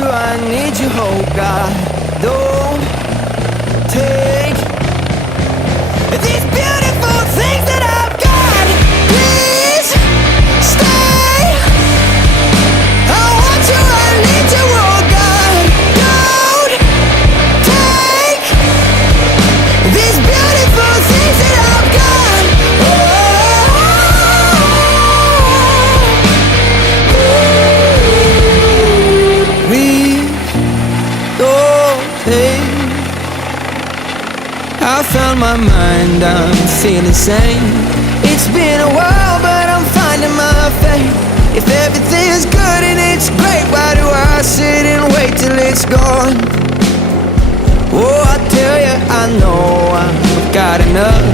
you, I need you, oh God. Don't take these beautiful things that I've got. Please stay. I want you, I need you, oh God. Don't take these beautiful things that I've got. I found my mind, I'm feeling sane. It's been a while, but I'm finding my faith. If everything's good and it's great, why do I sit and wait till it's gone? Oh, I tell you, I know I've got enough.